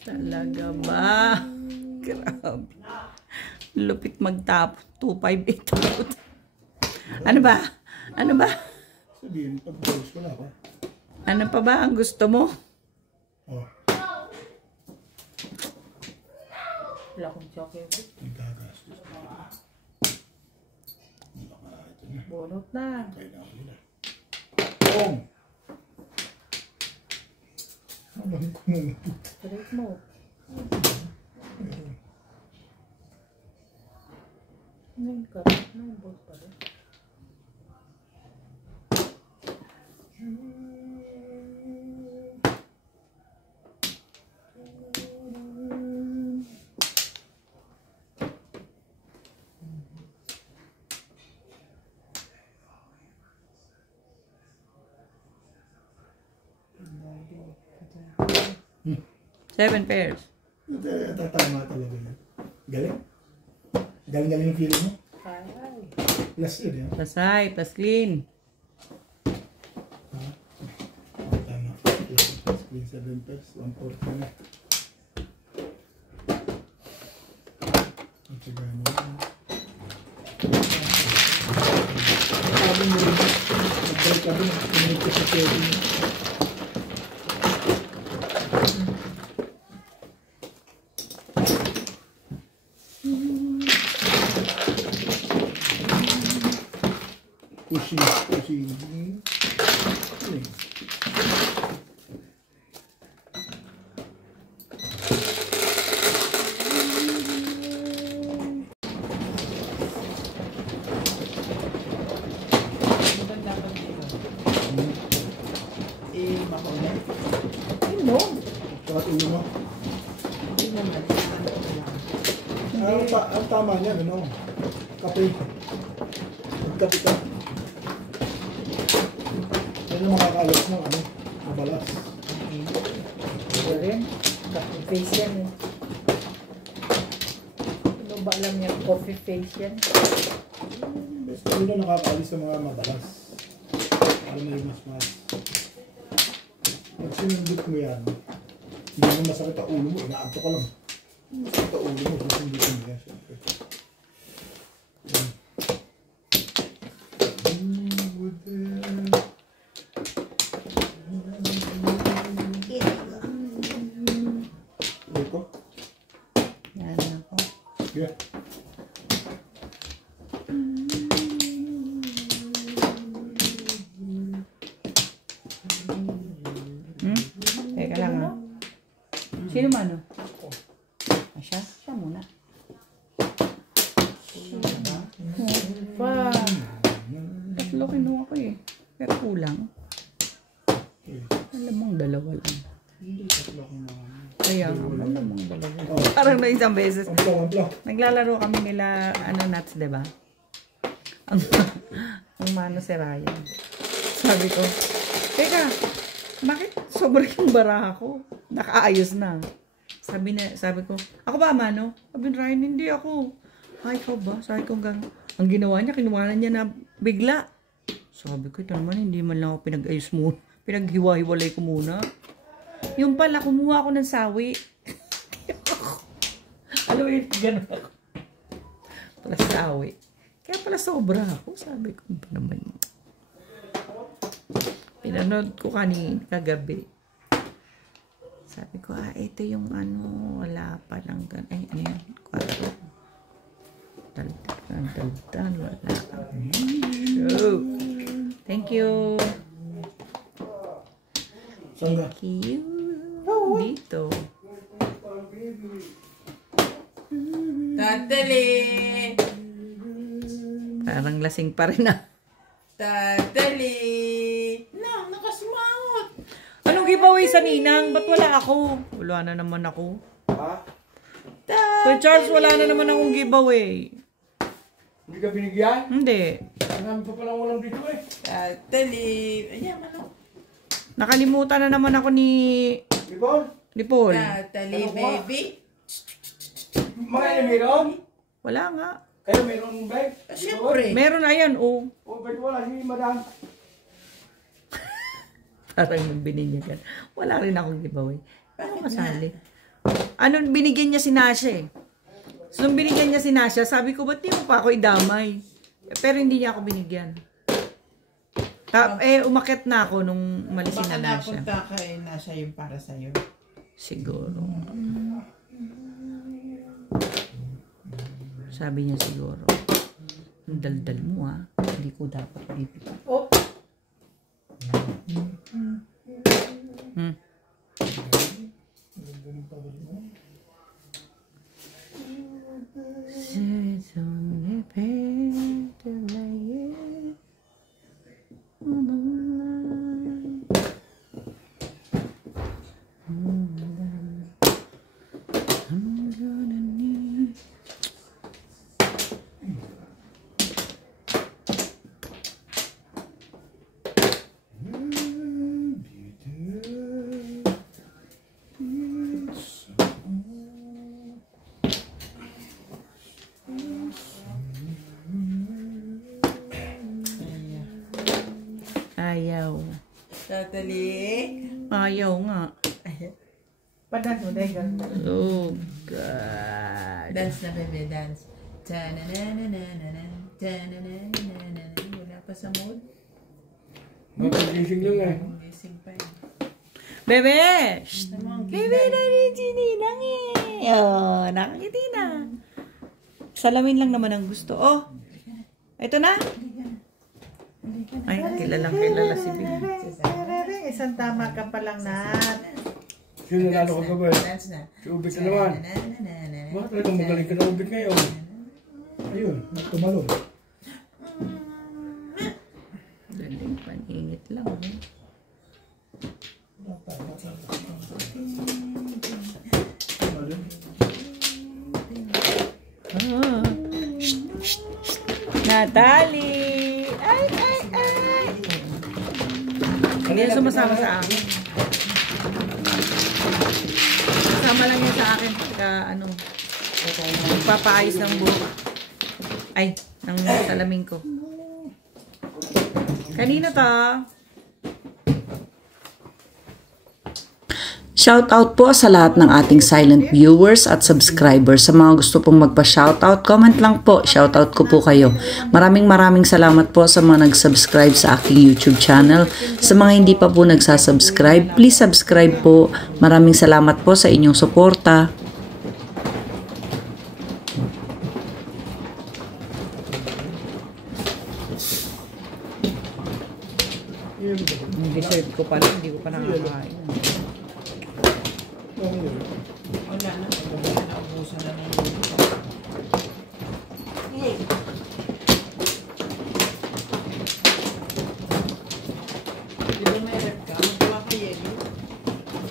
Talaga ba? Grabe. Lupit magtapos. 258. Ano ba? Ano ba? Sabihin, pag balls wala pa. Ano pa ba ang gusto mo? Oh, Wala akong chocolate. nagkagastos na. Baka ito na. Bunot na. Kailangan nila. Pong! Alam ko na ito. Straight mo. Nine car. Nine balls pa rin. Seven pairs. Tatama talaga yun. Galing. Galing-galing yung feeling mo. Ay. Plus yun, yan. Pasay, plus clean. Tama. Plus clean 7 pairs. 140 na. Ang tiga mo. Sabi mo rin. Nag-break ka din. Pinag ko sa pwede mo. Pushing. Ano ba dapat dito? Eh, makulit. No. Saka ulo mo. Hindi naman. Ano ko lang. Ang tama niya, ano? Kape. Magkape ka. Yan ang makakalas ng ano, mabalas. Ito rin. Coffee face yan eh. Ano ba alam niya? Coffee face yan. Best ko na nakakaalis sa mga mabalas. Alam mo yung mas. Pag sinundot mo yan, hindi mo masakit ang ulo mo, inaanto ka lang. Masakit ang ulo mo, sinundot mo yan. Siyempre. Ito? Yeah. Teka lang ha. Sino man o? Siya? Siya muna. Pa. Tatlo kinuha ko eh. Pero kulang. Alam mong dalawa lang. Kaya alam mong dalawa. Parang na isang beses. Naglalaro kami nila, nuts, diba? Ang mano si Ryan. Sabi ko, teka, bakit sobrang yung baraha ko? Nakaayos na. Sabi ko, ako ba, mano? Sabi ni Ryan, hindi ako. Ay, ikaw ba? Sabi ko, ang ginawa niya, kinuha niya na bigla. Sabi ko, ito naman, hindi man lang ako pinag-ayos muna. Pinaghiwa-hiwalay ko muna. Yung pala, kumuha ako ng sawi. Alam mo yun, gano'n ako. Pala sawi. Kaya pala sobra ako. Sabi ko, ba naman yun? Pinanood ko kagabi. Sabi ko, ito yung wala pa lang. Ay, ano yan? 4. Tal, wala. Show. Thank you. Thank you. Dito. Tatali! Parang lasing pa rin na. Tatali! No, nakasmahot! Anong giveaway sa ninang? Ba't wala ako? Wala na naman ako. Ha? Sir Charles, wala na naman akong giveaway. Hindi ka binigyan? Hindi. Marami pa palang walang dito eh. Tatali! Ayan, ano? Nakalimutan na naman ako ni Paul. Tatali, baby! Mga meron? Wala nga. Kayo meron bag? Siyempre! Meron, ayan, oh. O, ba't wala si madam? Parang yung bininyagan. Wala rin akong giveaway. Ano kasali? Ano, binigyan niya si Nasha eh. So, nung binigyan niya si Nasha, sabi ko, ba't di mo pa ako idamay? Pero hindi niya ako binigyan. Umakyat na ako nung umalis si Baka Nasha. napunta ka nasa yung para sa'yo. Siguro. Sabi niya siguro, ang daldal mo ha. Hindi ko dapat bibigyan. Oh. Ayaw. Tatali! Ayaw nga. Padan mo, dahil ganun. Oh, God. Dance na, baby, dance. Ta-na-na-na-na-na-na. Ta-na-na-na-na-na. Wala pa sa mood. Mapagising lang eh. Gising pa yun. Bebe! Shh! Bebe, nanininang eh. Oh, nakangiti na. Salamin lang naman ang gusto. Oh, ito na. Ay, kilalang kilala si Bebe. Isang tama ka pa lang na. Sino nanalo ka ba? Dance na. Si Ubit na naman. Na-na-na-na-na. Bakit talagang magaling ka na Ubit ngayon? Ayun, tumalon. Galing, paningit lang. Eh. Ah. Shh, shh, shh. Natalie! Ay! Hindi yan sumasama sa akin. Kasama lang yan sa akin pagka magpapaayos ng buhok. Ay, ng salamin ko. Kanina ta? Shoutout po sa lahat ng ating silent viewers at subscribers. Sa mga gusto pong magpa-shoutout, comment lang po. Shoutout ko po kayo. Maraming salamat po sa mga nag-subscribe sa aking YouTube channel. Sa mga hindi pa po nagsasubscribe, please subscribe po. Maraming salamat po sa inyong suporta. Yun ba? Yung dessert ko pala, hindi ko pa nakakain. Ano yun? Wala na. Wala na. Ubusan na ng yelo. Di ba may rep ka? Magkuha ka yelo.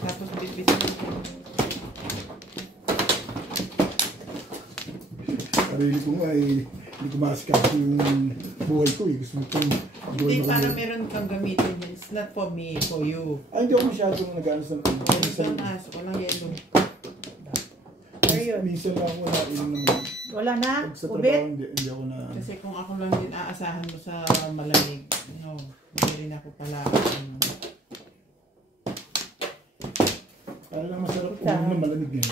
Tapos bibitin mo. Sarili ko nga hindi ko masikaso yung buhay ko eh. Gusto mo itong Hindi, para meron kang gamitin. It's not for me, for you. Ay, hindi ako masyadong nag-ano sa Isang as, walang yelo. Ayun. Minsan lang ako na inom naman. Wala na? Pag sa Ubit? trabaho, hindi ako na... Kasi kung ako lang din aasahan mo sa malamig, no, hindi rin ako pala. Para lang masarap kung na malamig yan.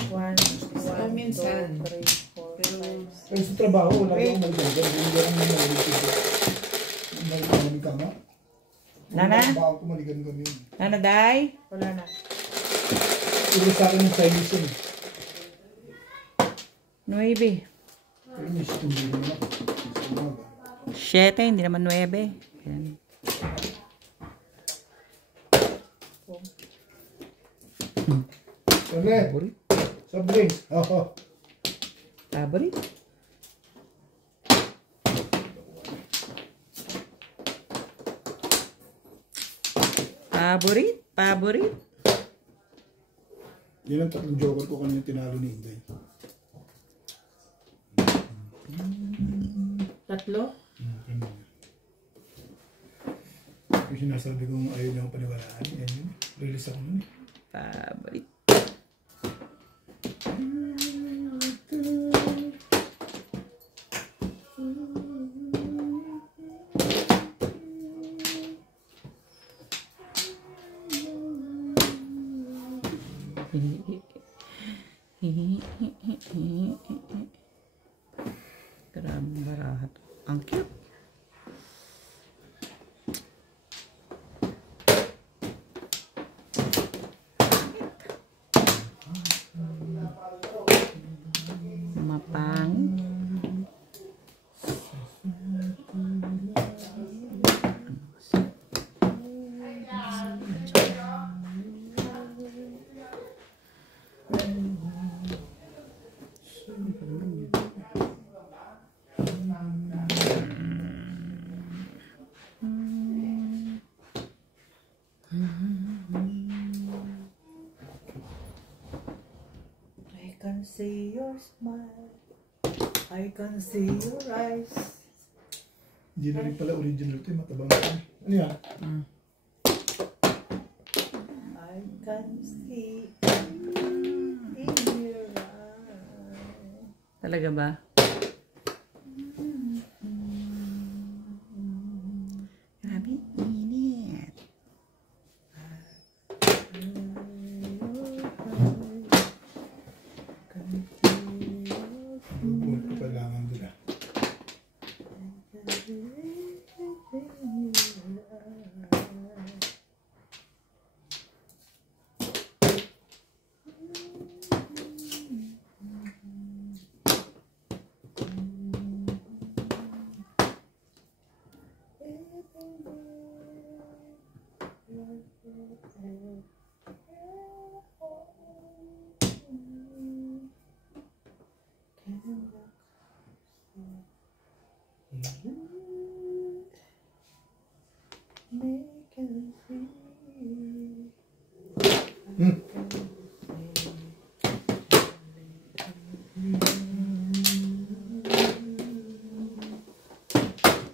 So, minsan. 2, 3, 4, Pero, Pero sa trabaho, wala akong malamig. Hindi ako malamig ka nga. Nana? Baka kumaligan kami yun. Nana, Day? Wala na. Pero sa akin yung Chinese yun. 9. Pero may studio naman. 7, hindi naman 9. Yan. Sabi, sabi, oo. Favorite? Favorite? Yan ang tatlong joker ko kanina tinalo ni Inday. Tatlo? Yung sinasabi kong ayaw niya akong paniwalaan. Yan yun. Release ako nun eh. Favorite. Grabe barahat. Ang cute. Mapang. I can see your smile. I can see your eyes. Hindi na rin pala original ito. Matabang ito. Ano yan? I can see in your eyes. Talaga ba? Grabe init. Buwan ko pa lang ang dila.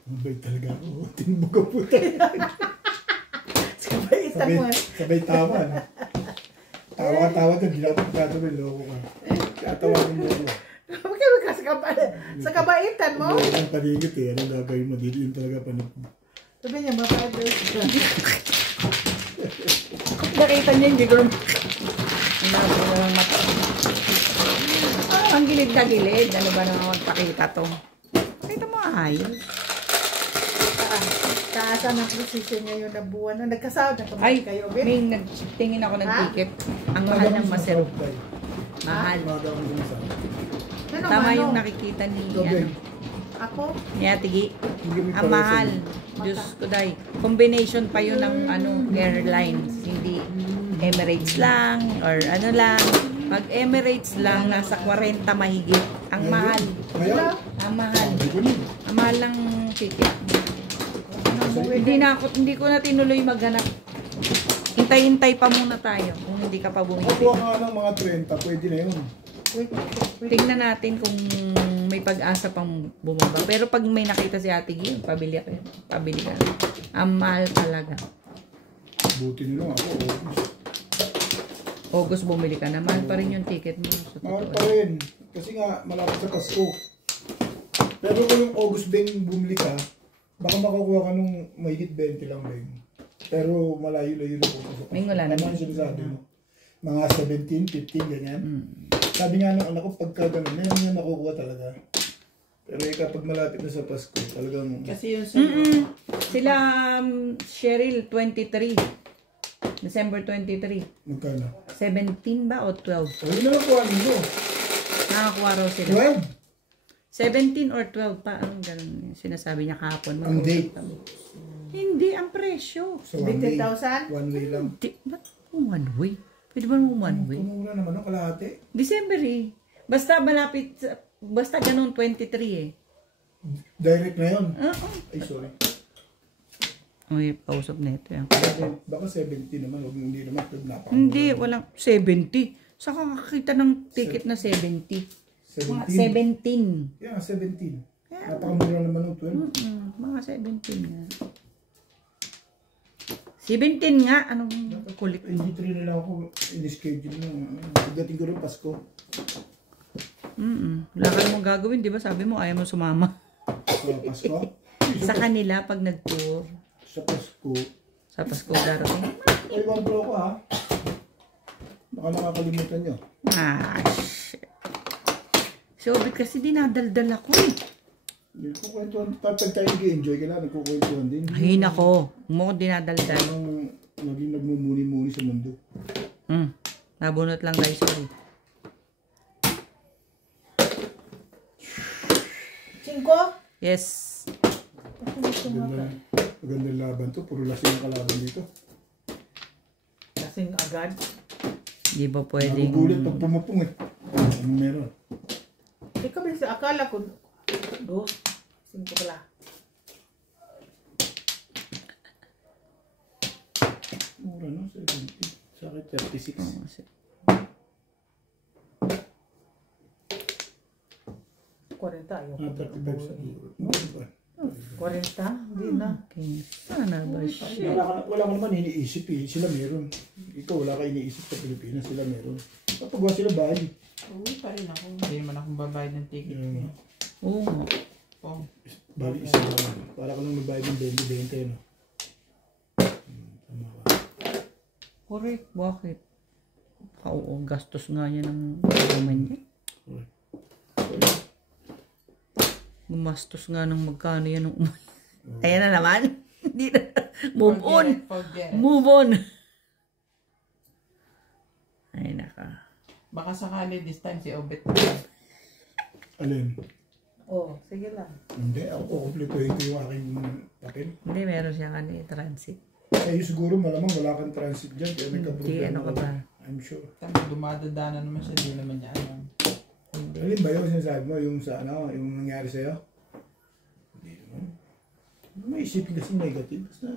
Mabait talaga ako. Tinbog ang puta. Sabay mo. Sabay tawa. No? Tawa ka. Hindi ako pagkatuloy. Loko ka. Kaya tawagin mo ako. Huwag ka sa kabaitan mo. Hindi ang paligid eh. Anong gagawin mo? Dito yung talaga panig mo. Sabi niya, mapag-advise ka. Nakita niya, hindi ko naman. Ang gilid na gilid. Ano ba naman magpakita to? Pakita mo ayos. Taasan ang posisyon niya yung nabuwan. Nung nagkasahod na Ay, kayo, Bit. may nagtingin ako ng Ha? ticket. Ang mahal ng masero. Mahal. Umaga ako dun sa... Ano, Tama ano? yung nakikita ni Gabi. ano. Ako? Ni Ate Gi. Hindi kami Ang pareho mahal. sa- Diyos ko day. Combination pa yun ng airlines. Hindi Emirates lang or ano lang. Pag Emirates lang, nasa 40 mahigit. Ang mahal. Ngayon? Ang mahal. Sabi ko niyo. Ang mahal ng ticket. Hindi ko na tinuloy maghanap. Hintay-hintay pa muna tayo kung hindi ka pa bumili. Kuha ka ng mga 30, pwede na yun. Tingnan natin kung may pag-asa pang bumaba. Pero pag may nakita si Ate Gi, pabili ako yun. Pabili ka. Ang mahal talaga. Buti nyo lang ako. August bumili ka na. Mahal pa rin yung ticket mo. Sa Mahal totoo. pa rin. Kasi nga, malapit sa Pasko. Pero kung yung August Beng bumili ka, baka makukuha ka nung mahigit 20 lang Beng. Pero malayo-layo na po sa Pasko. Beng, wala Ano naman. yung sinasabi mo? Mga 17, 15, ganyan. Sabi nga ng anak ko, pagka ganun, meron nga nakukuha talaga. Pero kapag malapit na sa Pasko, talagang... Kasi yung Sila, Cheryl, 23. December 23. Magkano? 17 ba o 12? Ayun na lang kuha nyo. Nakakuha raw sila. 12? 17 or 12 pa. Anong ganun yung sinasabi niya kahapon. Ang date. Hindi, ang presyo. So, one way. 15,000? One way lang. Ba't one way? Pwede ba mo one way? Kung una naman, kalahati. December eh. Basta malapit, basta ganun 23 eh. Direct na yun. Oo. Ay, sorry. May pausap na ito yan. Baka 70 naman, huwag hindi naman. Hindi, walang 70. Saka kakakita ng ticket na 70. Mga 17. Yeah, 17. Napakamura naman ng 12. Mga 17 nga. 17 nga. Anong kulit? Hindi 3 na lang ako in-schedule mo. Pagdating ko rin Pasko. Wala ka namang gagawin, di ba? Sabi mo, ayaw mo sumama. Sa Pasko? Sa kanila, pag nag-tour, Sa Pasko. sa Pasko darating. Ay, one pro ko ha. Baka nakakalimutan nyo. Ah, shit. Si Obit kasi dinadaldal ako eh. Hindi ko kwentuhan. Pag tayo nag-enjoy ka na, nagkukwentuhan din. Ay, nako. Mo dinadaldal. Anong naging nagmumuni-muni sa mundo. Nabunot lang guys, sorry. 5? Yes. Magandang laban to. Puro lasing ang kalaban dito. Kasing agad. Di ba pwedeng... Nagugulit pag pumupong eh. Anong meron? Ikaw bisa akala ko 2, 5 pala. Mura no? 70. Sa akin 36. 40 ayaw. 35 siguro. Ano ba? 40? Hindi na. Okay. Sana ba siya? Wala ka naman iniisip eh. Sila meron. Ikaw wala ka iniisip sa Pilipinas. Sila meron. Kapag sila bahay. uwi pa rin ako. Hindi naman akong babayad ng ticket. Oo nga. Oh. Bali isa lang. Para ka lang magbayad ng 20-20 no? Tama ka. Correct. Bakit? Oo, gastos nga yan ng government niya. Gumastos nga ng magkano yan ng Ayan na naman. Hindi na. Move on. Forget. Move on. Ay, naka. Baka sakali this time si Obet. Alin? Oh, sige lang. Hindi. Ako kukumpletuhin ko yung aking papel. Hindi, meron siya transit. Eh siguro malamang wala kang transit dyan. Kaya may Hindi, kaproblema ano ka ba? I'm sure. Tama, dumadadaanan naman siya. Hindi naman niya alam. Alin ba yung sinasabi mo? Yung sa ano? Yung nangyari sa'yo? Hindi naman. May isipin kasi negative. Basta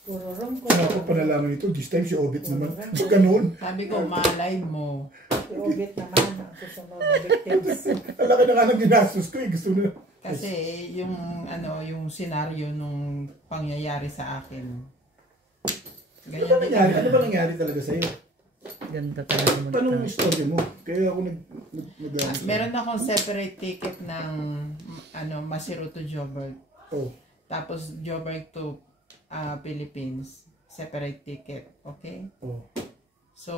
Puro rom ko. ano ako panalaman ito? This time si Obit naman. Ganun. Sabi ko, malay mo. Ubit naman ang susunod na victims. Alaki na ka ng ginastos ko eh. Gusto na. Kasi yung ano, yung senaryo nung pangyayari sa akin. Ano ba nangyari? Ano ba nangyari talaga sa'yo? Ganda talaga mo. Paano yung story mo? Kaya ako nag Meron akong separate ticket ng ano, Masiro to Joburg. Oh. Tapos Joburg to Philippines. Separate ticket. Okay? Oh. So,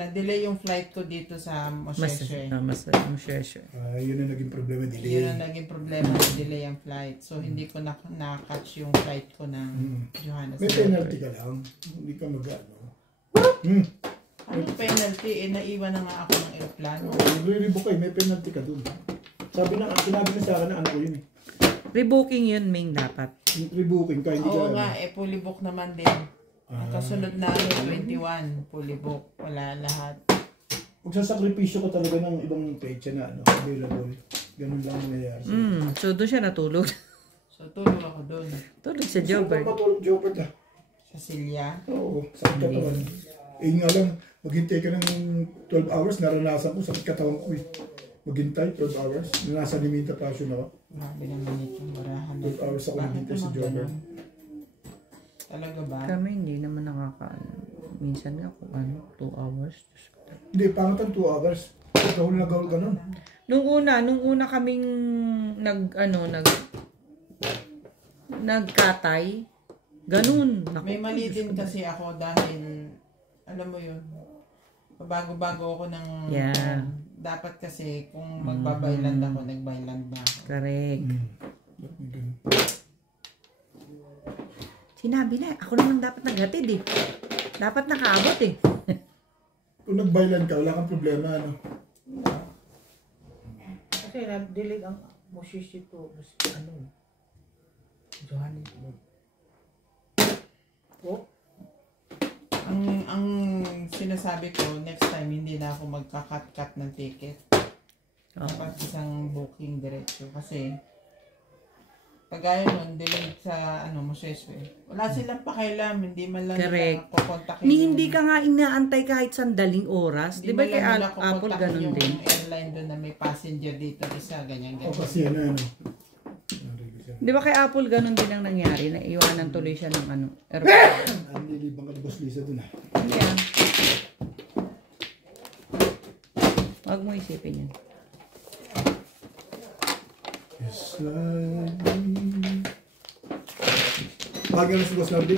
nag-delay yung flight ko dito sa Mosheshe. Yun ang naging problema. Delay. Yun ang naging problema, nag-delay ang flight. So, hindi ko na-catch yung flight ko ng May Johannesburg. penalty ka lang. Hindi ka mag-ano. Anong penalty? Naiwan na nga ako ng aeroplano. Nagre-rebook kayo, may penalty ka dun. Sinabi na sa akin na anak ko yun eh. Rebooking yun, Ming, dapat. Rebooking ka, hindi ka Oo nga, fully book naman din. Ang kasunod na 21, fully book. Wala lahat. Magsasakripisyo ka talaga ng ibang pecha na available. Ganun lang nangyayari. So doon siya natulog. So, tulog ako doon. Tulog sa Jobert. Patulog Jobert ah. Sa Silya. Oo, sakit katawan. Eh nga lang, maghintay ka ng 12 hours, naranasan ko, sakit katawan ko eh. Maghintay, 12 hours. Nasa Limita Passion ako. Grabe naman itong barahan. 12 hours ako maghintay sa Jobert. Talaga ba? Kami hindi naman nakakaano. Minsan nga kung 2 hours. Hindi, pangat ang 2 hours. Gawal na gawal ganun. Nung una kaming nagkatay, ganun. Naku, May mali din kasi ako dahil, alam mo yun, bago-bago ako ng... Yeah. Dapat kasi kung magbabayland ako, nagbayland na ako. correct. Sinabi na, ako naman dapat naghatid eh. Dapat nakaabot eh. Kung nagbaylan ka, wala kang problema, ano? Kasi na-delete ang Mushishi to, Johannesburg. Oh, Ang sinasabi ko, next time hindi na ako magka-cut ng ticket. Dapat isang booking diretso. Kasi, pag ayaw nun, delete sa Museswe. Wala silang pakialam, hindi man lang Correct. nila kukontakin. Hindi ka nga inaantay kahit sandaling oras. Di ba kay Apple ganun yung din? airline doon na may passenger dito, isa, ganyan. O kasi ano. Di ba kay Apple ganun din ang nangyari? Na iwanan tuloy siya ng aeroplano. Ang nilibang ka ni Boss Lisa dun ah. Yeah. Huwag mo isipin yan. Yes, like me. Bagay na si Boss Nardi.